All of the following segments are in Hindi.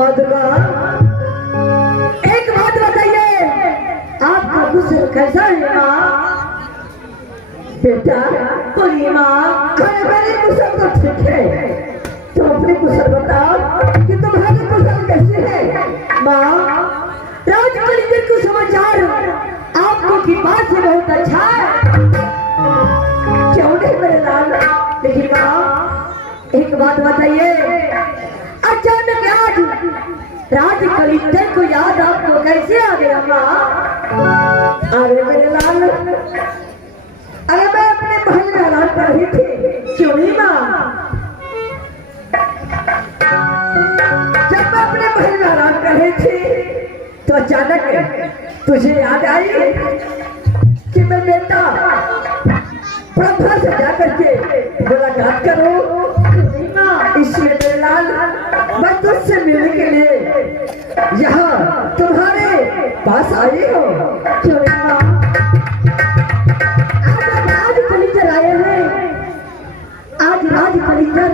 माँ दुर्गा, एक बात बताइए, आपका कुशल कैसा है माँ? बेटा बोली माँ, मेरे कुशल तो ठीक है, तुम अपने कुशल बताओ कि तुम्हारे कुशल कैसे है? माँ, राजकलिंगर को समाचार आपको की बात से बहुत अच्छा है, क्यों नहीं मेरे लाल? लेकिन माँ एक बात बताइए, अचानक आज राजकलिंगर को याद आपको कैसे आ गया माँ? अरे मेरे लाल, अरे मैं अपने महल में आराम कर रही थी, क्यों नहीं माँ? जब मैं अपने महल में आराम कर रही थी तो अचानक तुझे याद आई कि मैं बेटा प्रभा से जाकर के मुलाकात करूं। इसलिए मेरे लाल, मैं तुझसे मिलने के लिए यहाँ तुम्हारे पास आई हूँ, क्यों नहीं माँ? आज राजकलिंगर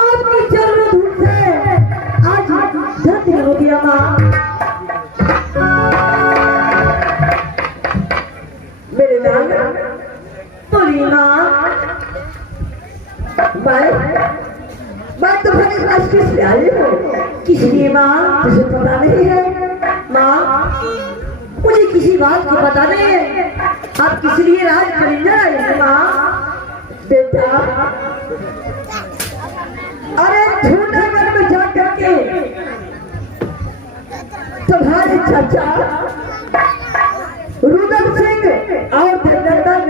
आपकी जरूरत उनसे आज धन्य हो गया माँ। मेरे लाल बोली माँ, मैं तुम्हारे पास किस लिए आई हूँ? किस लिए माँ? तुझे पता नहीं है माँ? मुझे किसी बात को पता नहीं है, आप किस लिए राजकलिंगर आई हैं माँ? बेटा अरे जूनागढ़ में जाकर के तुम्हारे चाचा रुदल सिंह और धनंदन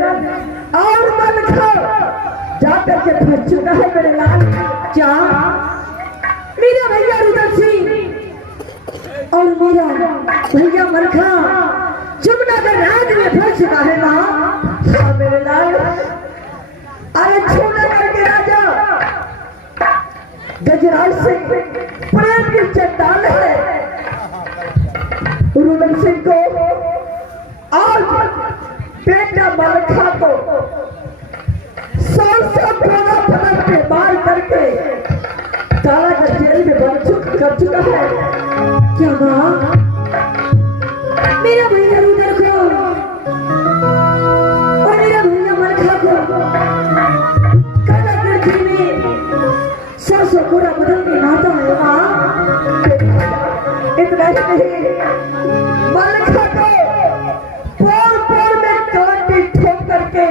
और मलखा जाकर के फंस चुका है मेरे लाल। क्या मेरा भैया रुदल सिंह और मेरा भैया मलखा जूनागढ़ राज में फंस चुका है माँ? हाँ मेरे लाल, अरे जूनागढ़ के राजा गजराज सिंह प्रेम की चट्टान है, रुदल सिंह को और बेटा मलखा को 100 पलक पे मार करके कालागढ़ जेल में बंद कर चुका है। क्या माँ? मेरा भैया रुदल को और मेरा भैया मलखा को कालागढ़ जेल में 100 पूरा बदल में मारता है माँ। इतना ही नहीं, मलखा को पोर में कांटे ठोक करके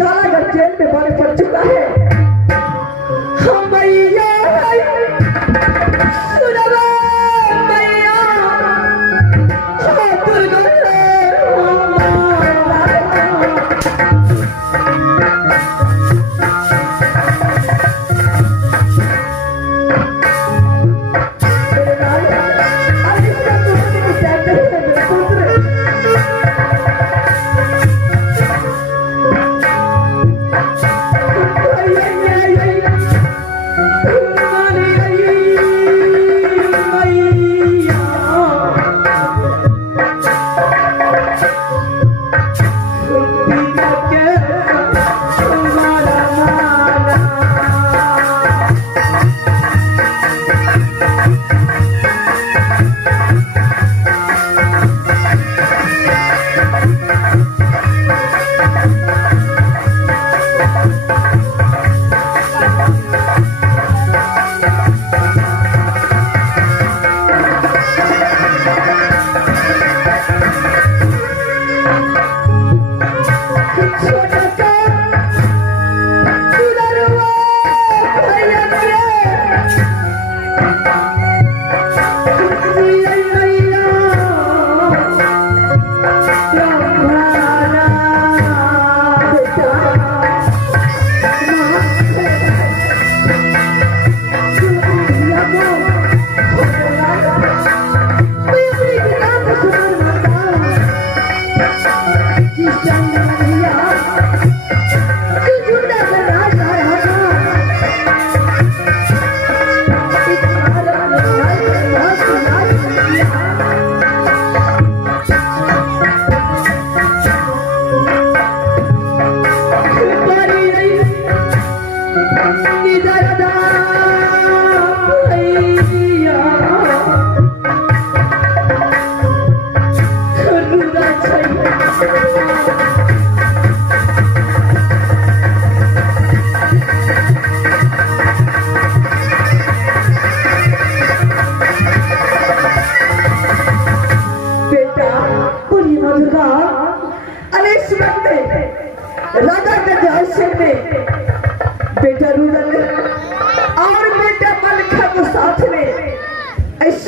कालागढ़ जेल में बंद कर चुका है। हम भैया सुनवा भैया,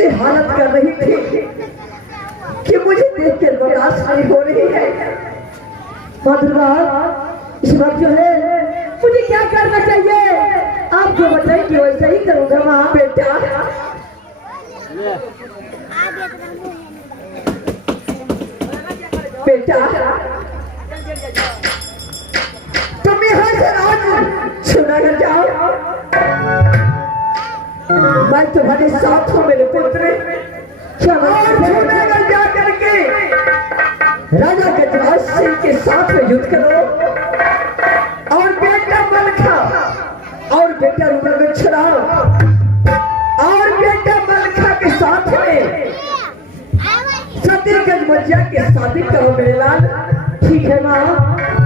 ऐसी हालत कर रही थी कि मुझे देख कर बर्दाश्त नहीं हो रही है। माधुर्गा, इस वक्त जो है मुझे क्या करना चाहिए? आप जो बताइए कि वैसा ही करूंगा। माँ बेटा, बेटा तुम यहाँ से आज सुना कर जाओ, मैं तुम्हारे साथ हूँ मेरे पुत्र। श्रीनगर जा करके राजा गजराज सिंह के साथ में युद्ध करो और बेटा मलखा और बेटा रुद्र छुड़ाओ और बेटा मलखा के साथ में सती गजमजिया के शादी करो मेरे लाल। ठीक है माँ,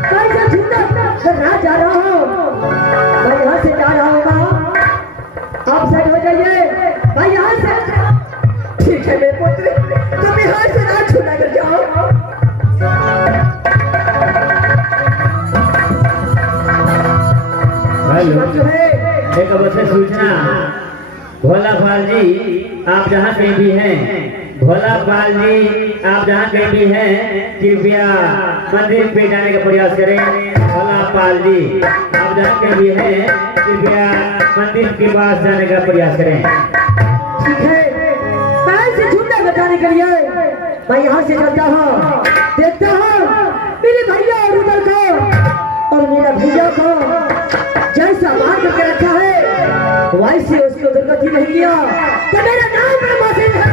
कैसा झूठा करना जा रहा हूँ, मैं यहाँ से जा रहा हूँ। माँ आप सेट हो जाइए, मैं यहाँ से। ठीक है मेरे पुत्र, तुम यहाँ से ना छूटा कर जाओ। एक अवश्य सूचना, भोला पाल जी आप जहाँ कहीं भी हैं, भोला पाल जी आप जहाँ कहीं भी हैं, कृपया मंदिर पे जाने का प्रयास करें। भोला पाल जी आप जहाँ कहीं भी हैं, कृपया मंदिर के पास जाने का प्रयास करें। ठीक है, मैं से झूठा बचाने के लिए मैं यहाँ से चलता हूँ। देखता हूँ मेरे भैया और उधर को और मेरा भैया को जैसा मार करके रखा है वैसे उसको दुर्गति नहीं किया तो मेरा नाम ब्रह्मासिंह है।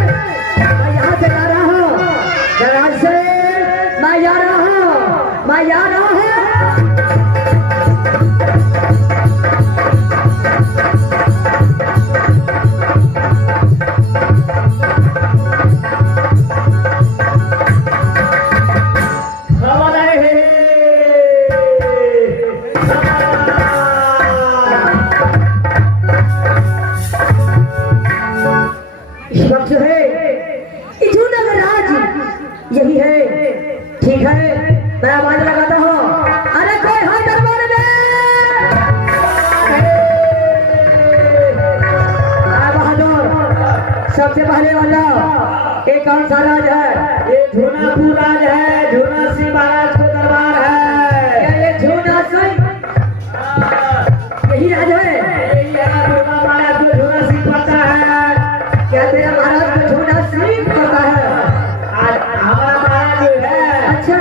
मैं यहाँ से जा रहा हूँ, गराज से मैं जा रहा हूँ, मैं जा रहा हूँ। यही है, ठीक है, मैं आवाज लगाता हूँ। अरे कोई है दरबार में? बहादुर, सबसे पहले वाला ये कौन सा राज है? ये झूनापुर राज है, झूना सिंह महाराज को दरबार है। क्या ये झूना सिंह यही राज है? यही है, झूना महाराज को झूना सिंह पता है। क्या तेरा महाराज को झूना सिंह पता है? हमारा महाराज जो है, अच्छा,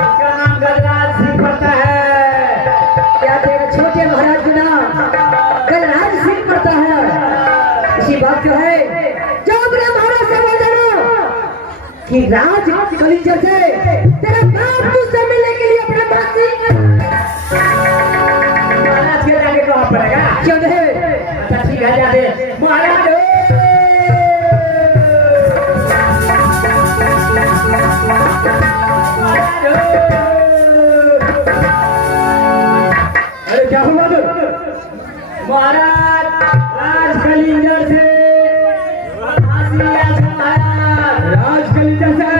इसका नाम गजराज सिंह पड़ता है। क्या तेरे छोटे महाराज का नाम गजराज सिंह पड़ता है? इसी बात जो है जो अपने महाराज से बोल देना कि राज कलिंजर से तेरा बाप तुझसे मिलने के लिए अपने बात महाराज के जाके कहाँ पड़ेगा? क्यों नहीं? अच्छा ठीक है, जाते महाराज। अरे क्या हुआ? महाराज राज कलिंजर से राज कलिंजर से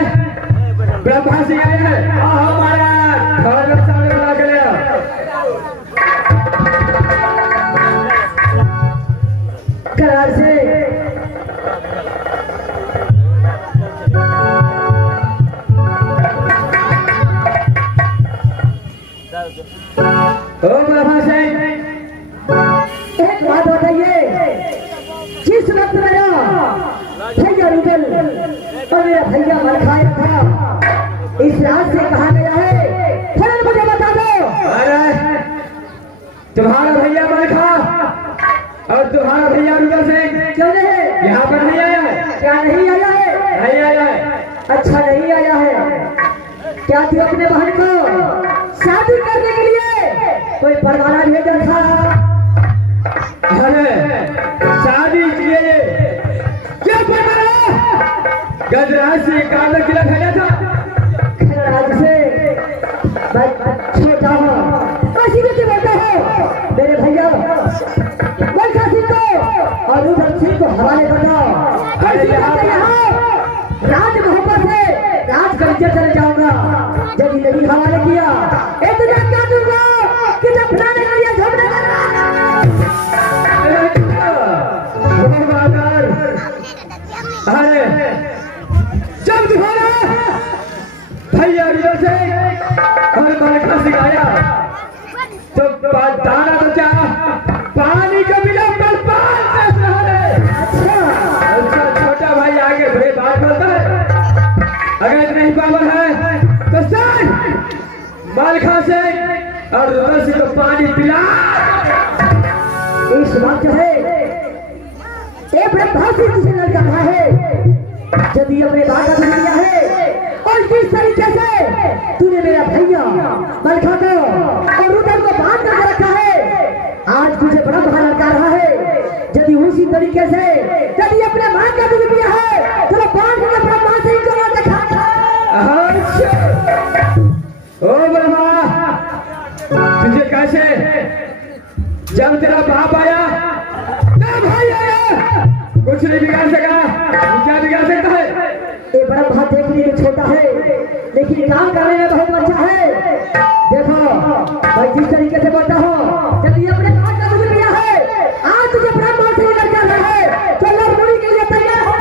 ब्रह्मा सिंह आए हैं। हाँ महाराज, घर सामने बना के लिया। करार से ओ ब्रह्मा सिंह, एक बात बताइए, जिस वक्त मेरा भैया रुदल और मेरा भैया मलखाया था इस राज से कहा गया है, फौरन मुझे बता दो। अरे तुम्हारा भैया मलखा और तुम्हारा भैया रुदल सिंह क्यों नहीं यहाँ पर नहीं आया है? क्या नहीं आया है? नहीं आया है। अच्छा नहीं आया है। क्या तू अपने बहन को शादी करने के लिए कोई परवाना भेजा था? अरे शादी के लिए क्या परवाना? गजराज से काम किला भेजा था। गजराज से मैं छोटा हूँ, ऐसी कैसे बोलता हूँ? मेरे भैया मलखा सिंह को और उधर सिंह को हवाले कर दो। यहाँ राज मोहब्बत से राज कलिंजर चले जाऊंगा। यदि नहीं हवाले किया इतना क्या दूंगा कि जब फलाने का लिया झगड़ा करना। अरे जब तुम्हारा भैया इधर से और मलखा सिखाया तो दाना बचा पानी का बिना बर्बाद अच्छा छोटा भाई आगे बड़े बात बोलता है। अगर नहीं पावर है तो सर मलखा से और रस को पानी पिला। इस वक्त है एक भाषी किसी लड़का है यदि अपने बात का दुनिया है और किस तरीके से तूने मेरा भैया मलखा को और रुदन को बांध कर रखा है आज तुझे बड़ा भार लगा रहा है यदि उसी तरीके से यदि अपने मां का दुनिया है तो बांध कर अपना मां से ही करना दिखा। ओ ब्रह्मा तुझे कैसे जब तेरा बाप आया ना भाई आया कुछ नहीं बिगाड़ सका क्या बिगाड़ सकता है। ये बड़ा बहुत देखने में छोटा है लेकिन काम करने में बहुत अच्छा है। देखो मैं जिस तरीके से बोलता हूँ यदि अपने काम का दुनिया है आज तुझे ब्रह्मा से लेकर कर रहा है तो लड़मुड़ी के लिए तैयार हो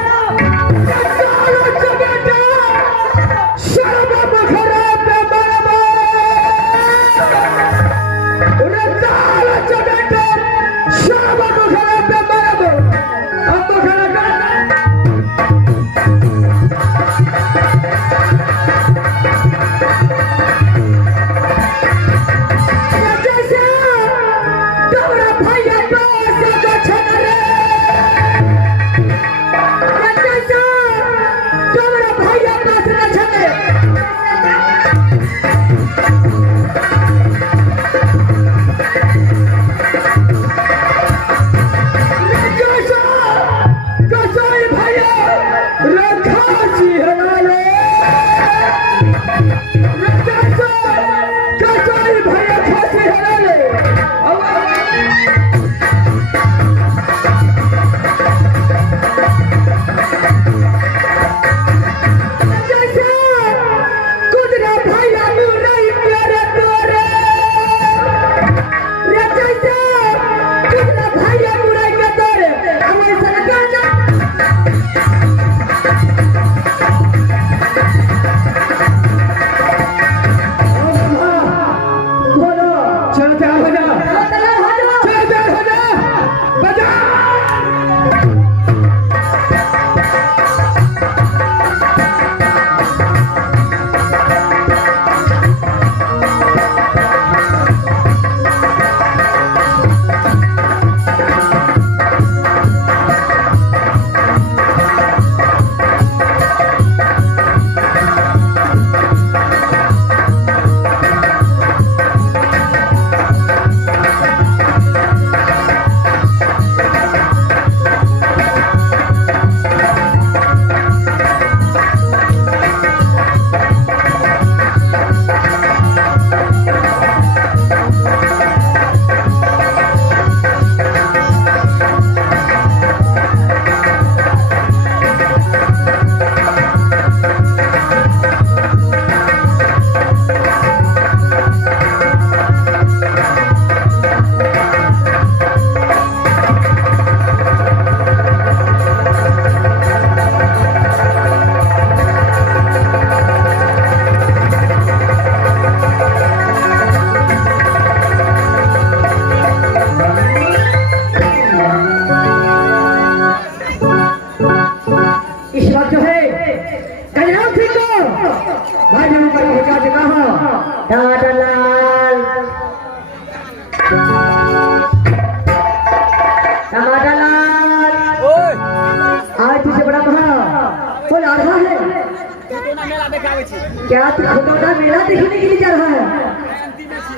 क्या तू खतौना मेला देखने के लिए जा रहा है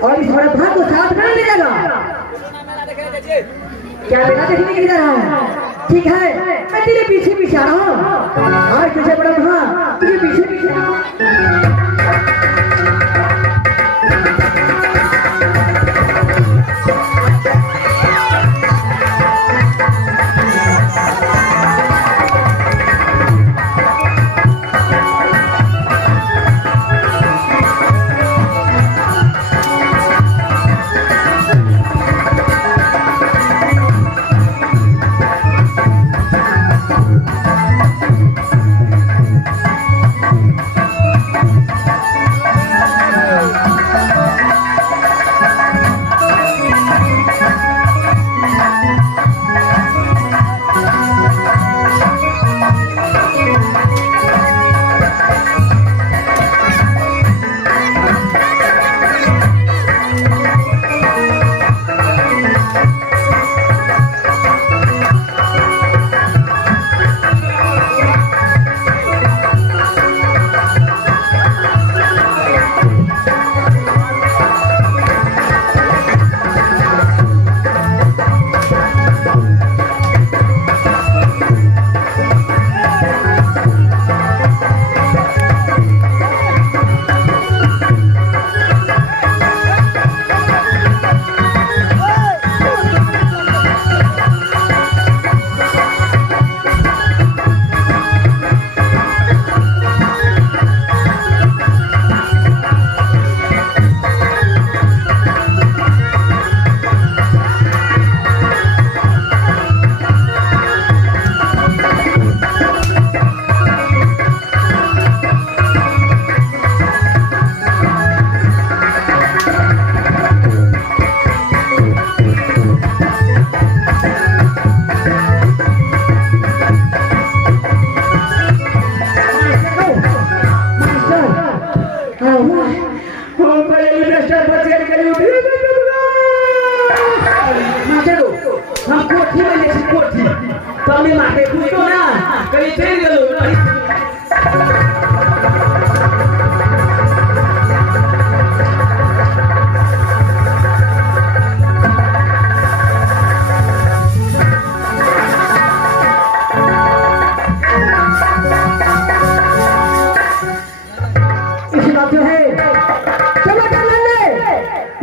और इस बड़े भाग को साथ में ले जाएगा? क्या मेला देखने के लिए जा रहा है? ठीक है मैं तेरे पीछे पीछे आ रहा हूँ और तुझे बड़ा भाग तुझे पीछे पीछे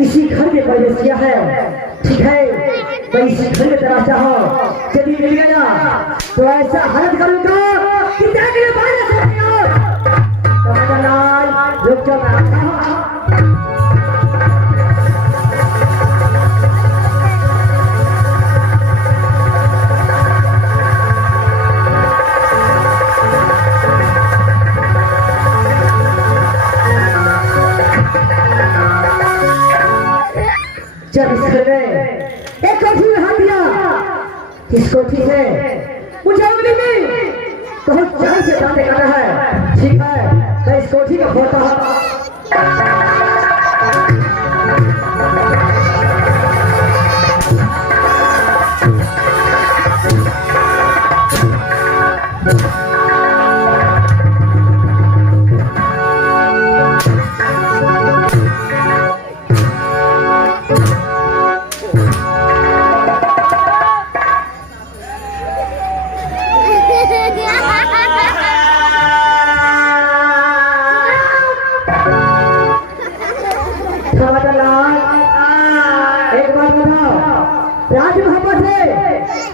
इसी घर में प्रवेश किया है। ठीक है, मैं इसी घर में तेरा चाहो यदि मिल गया तो ऐसा हालत करूंगा कि देखने वाले से रुक जाओ। जब इस घर में एक कोठी में हाथ दिया, इस कोठी से मुझे उंगली में बहुत जान से बातें कर रहा है। ठीक है, मैं इस कोठी का फोटा राज मोहब्बत है,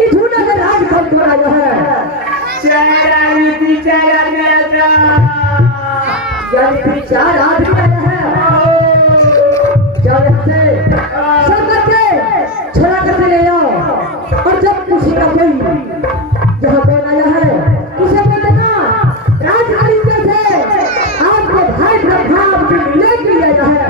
इस झूठा का राज कब हो रहा है? चार आदमी चार आदमी है। चल से सब करके छोड़ा करके ले आओ, और जब किसी का कोई जहाँ कोई आया है उसे बोल देना राजधानी से आपको भाई प्रभाव लेके लिया जाए।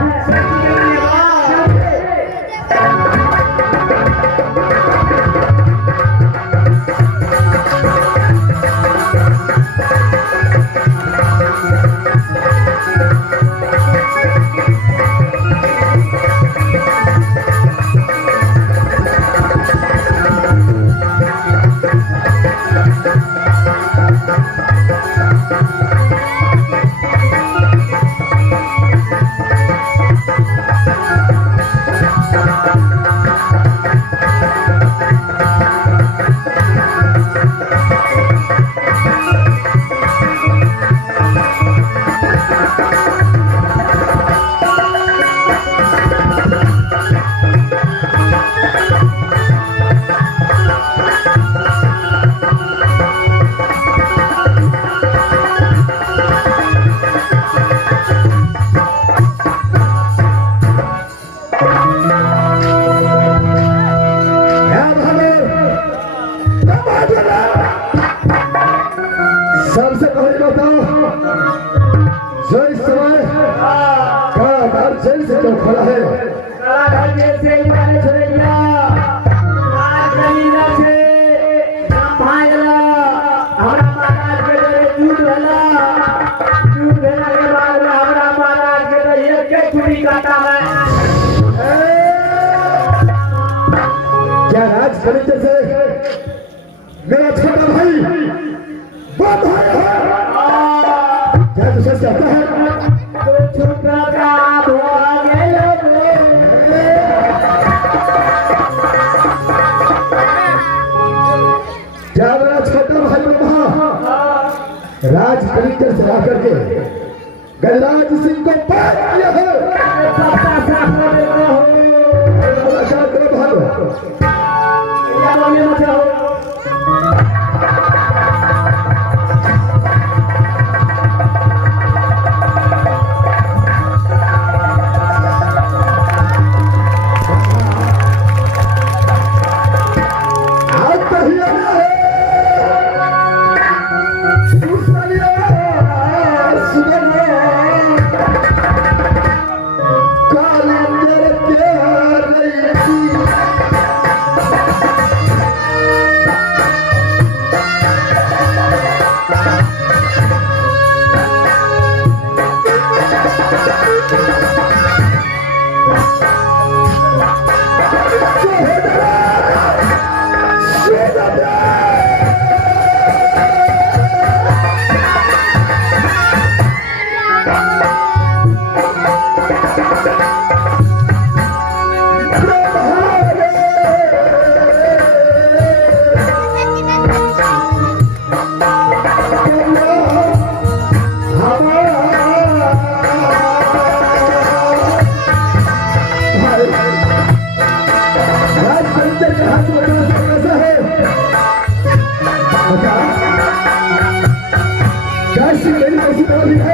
सबसे पहले बताओ, जो इस समय कारागार जेल से क्यों खोला है? कारागार जेल से ही मैंने छोड़ दिया। आज जमीना से भागला, हमारा महाराज के लिए झूठ भेला के बाद हमारा महाराज के लिए एक छुरी काटा है। क्या राज कलेक्टर से मेरा छोटा भाई वो भाई है? क्या तुझे चाहता है? तो छोटा का क्या मेरा छोटा भाई कहा राज कलेक्टर से आकर के गजराज सिंह को पार किया है। बोली है।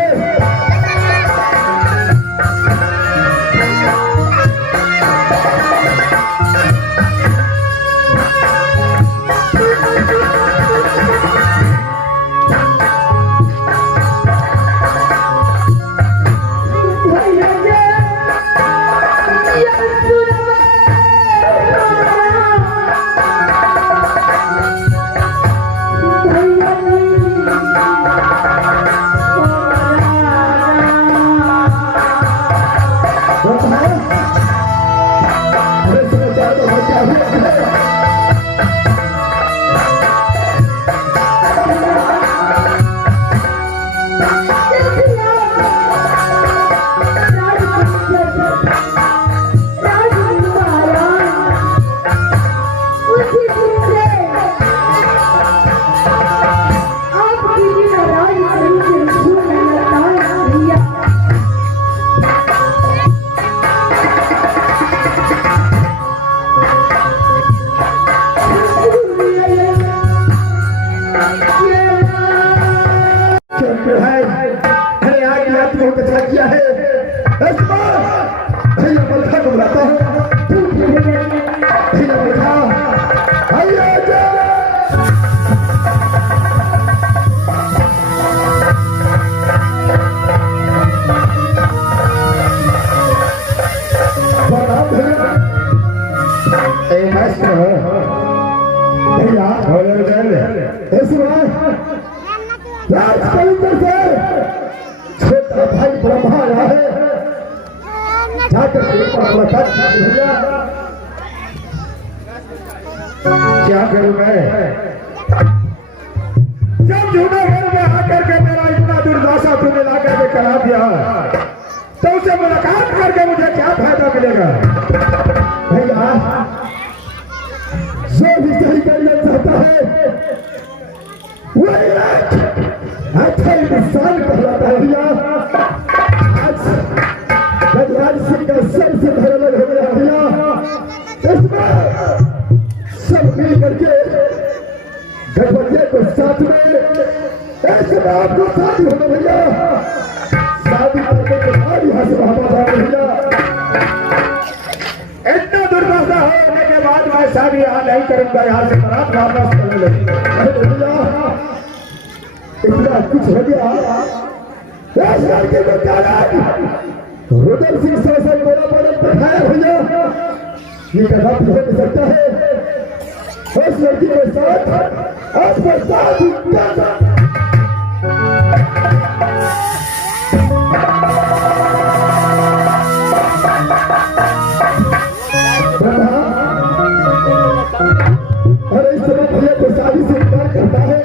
छोटा भाई ब्रह्मा आया है, जाकर क्या करूं मैं? जब झूठे घर में आकर के मेरा इतना दुर्दशा तूने ला करके करा दिया, तो उसे मुलाकात करके मुझे क्या फायदा मिलेगा? भैया जो भी सही करना चाहता है वही अच्छा इंसान कहलाता है। भैया आज भगवान सिंह का सबसे बड़ा लग हो गया भैया, इसमें सब मिल करके गणपतिया को साथ में ऐसे आपको शादी होगा भैया, शादी करने के बाद यहाँ से वापस आए भैया। इतना दुर्दशा होने के बाद मैं शादी यहाँ नहीं करूंगा, यहाँ से बारात वापस करने लगी भैया। इतना कुछ हो गया, इस लड़के को क्या रुदल सिंह शासन बड़ा बड़ा दिखाया भैया, ये कदम हो नहीं सकता है। उस लड़की के साथ आपका साथ अरे इस समय भैया को शादी से इनकार करता है।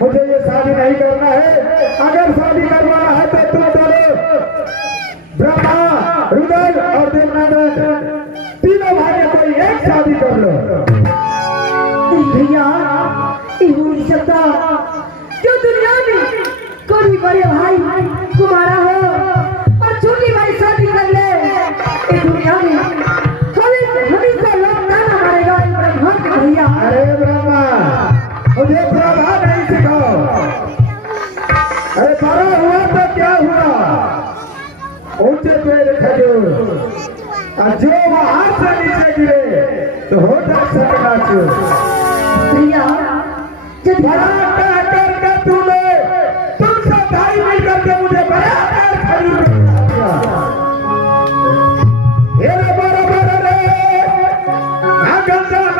मुझे ये शादी नहीं करना है, अगर शादी करवाना है तो तुम दोनों ब्रह्मा, रुदल और देवनंदन तीनों भाई कोई एक शादी कर लो। भैया सकता जो दुनिया में कोई बड़े भाई तुम्हारा हो और छोटी भाई शादी कर ले, इस दुनिया में हमेशा लोग ताना मारेगा ब्रह्मा के भैया। अरे ब्रह्मा मुझे ब्रह्मा नहीं सिखाओ, अरे बड़ा हुआ तो क्या हुआ, ऊंचे पेड़ खजूर और जो वहां से नीचे गिरे तो होता सकना चूर। भैया बड़ा कर के तूने तुमसे भाई मिल करके मुझे बड़ा पेड़ खजूर ये बराबर रे गंगा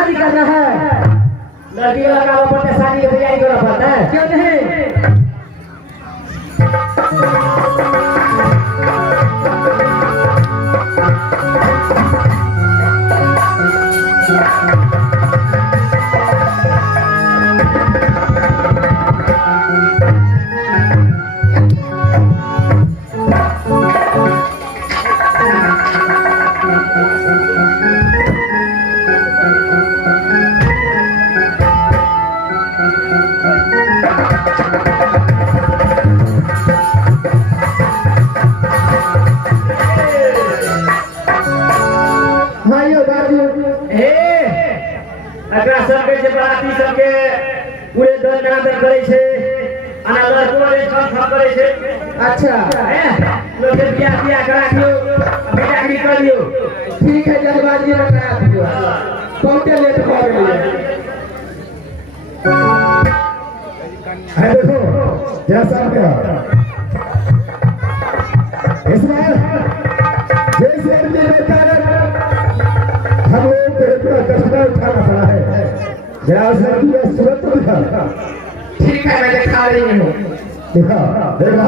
शादी करना है। लड़की वाला काम पड़ता है, शादी की तैयारी करना पड़ता है। क्यों नहीं? एकरा सबके जे बराती सबके पूरे दल नादर करे छे, आना लड़को रे सब करे छे। अच्छा लोग के बियाह करा दियो, बेटा की कर दियो। ठीक है, जल्दबाजी में करा दियो, बहुत लेट हो गई है। देखो जैसा क्या इसमें जैसे अपने हम लोग को इतना कष्ट उठाना पड़ा है। जरा उस लड़की का सूरत तो दिखा। ठीक है, मैं दिखा रही हूँ। दिखा देखा।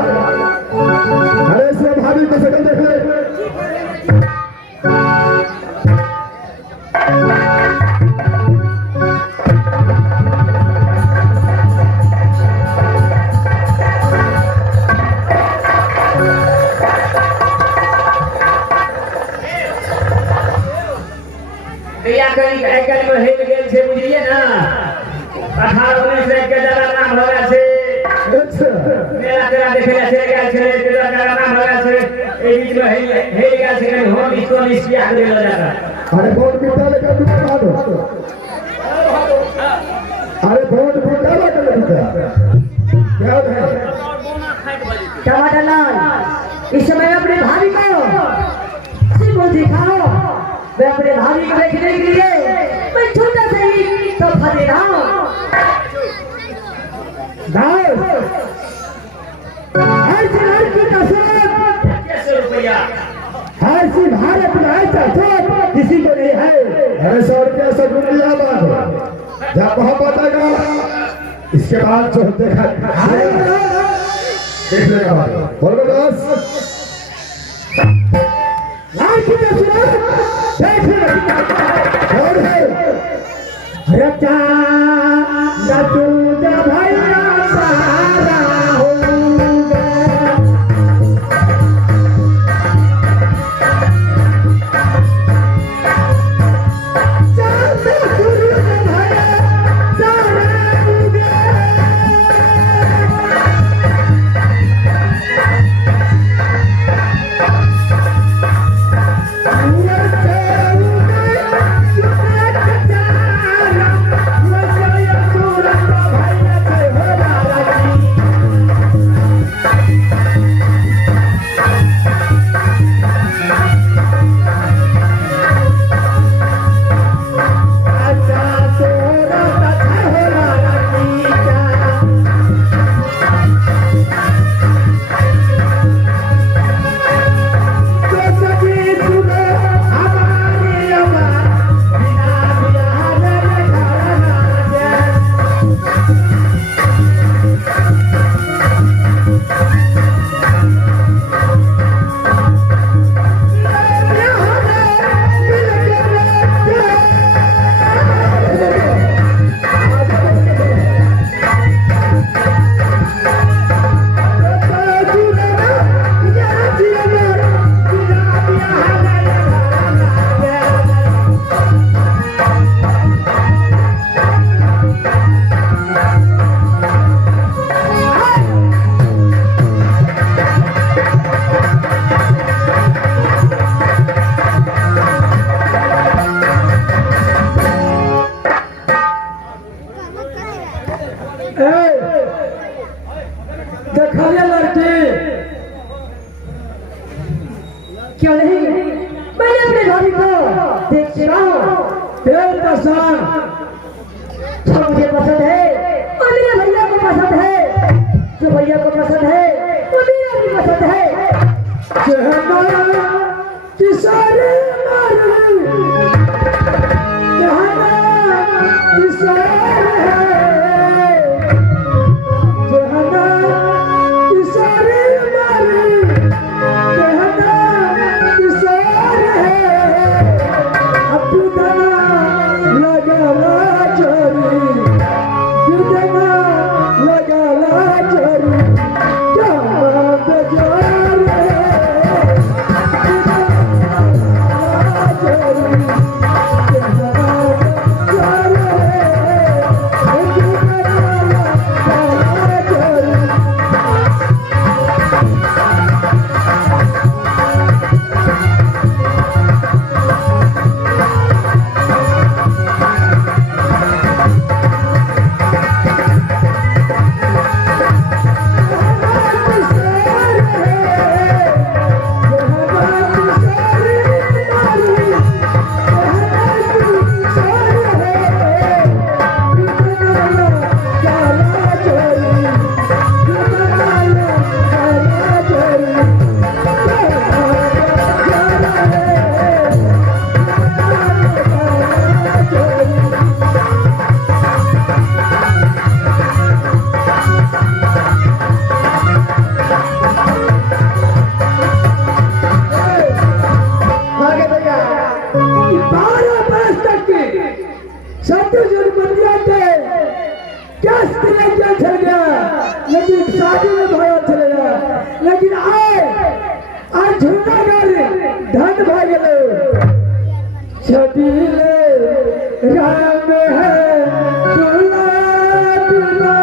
अरे इसमें भाभी को सकल देख ले। में हेल गेल छे, बुझिए ना। 18-19 के जरा नाम होगा छे। मेरा तेरा देखे ले चले गया छे, तेरा जरा नाम होगा छे। ए बीच में हेल गया छे, हम इसको निष्क्रिय कर देला जाता। अरे बहुत पिटा लेकर तू बता दो। अरे बहुत पिटा लेकर पिटा क्या है? टमाटर लाल, इस समय अपने भाभी को सिर्फ दिखाओ। मैं अपने भाभी को देखने के लिए मैं छोटा सा ही तो फटे रहा। ऐसी लड़की का सोच कैसे रुपया ऐसी भारत में ऐसा सोच किसी को नहीं है। अरे 100 रुपया सब रुपया बात जब वहां बताएगा इसके बाद जो देखा देख लेगा। बोलो बस लड़की का सोच देख ले और है रचा नतू भैया सारा होगा। देखा लड़की क्यों नहीं? मैंने अपने भाभी को देख चुका हूँ। जो मुझे पसंद है और मेरे भैया को पसंद है, जो भैया को पसंद है वो मेरा भी पसंद है। किसारे तो जो बंदिया थे क्या स्त्री क्या चल गया लेकिन शादी में भाया चले गया लेकिन आज झूठा कर धन भाग गए छबीले राम है दूल्हा दूल्हा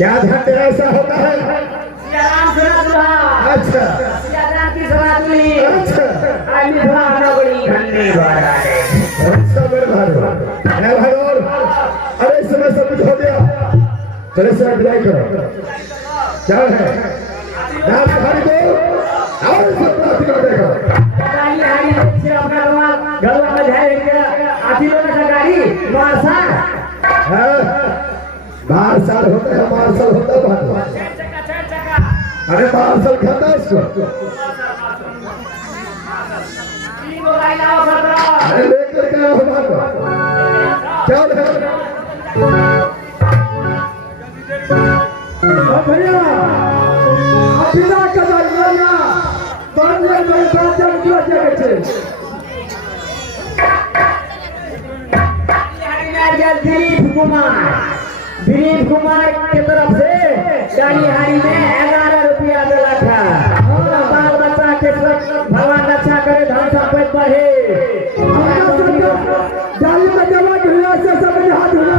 क्या ध्यान तेरा ऐसा होता है? सिया राम सुना दुल्हा। अच्छा सिया राम की सभा दुल्ही। अच्छा आज दुल्हा आना बड़ी घंटे बारा है। अच्छा मेरे भाई है भाई और अरे इस समय सब कुछ हो गया चले सर विदाई करो क्या है नाम भाई को और सब प्रार्थना देखो गाड़ी हाड़ी से अपना गलवा में जाए आती लोग सरकारी मारसा मार्शल होता है मार्शल होता है भाई अरे मार्शल खाता है इसको अरे लेकर के आओ हमारे क्या भैया बिना कदर करना बांधे में बांधन क्यों जगह छे दिलीप कुमार के तरफ से गाड़ीहारी में 11 रुपया मिला था। बाल बच्चा के सब भगवान रक्षा करे, धन संपत्ति बढ़े। गाड़ी में जमा धुला से सब हाथ धुला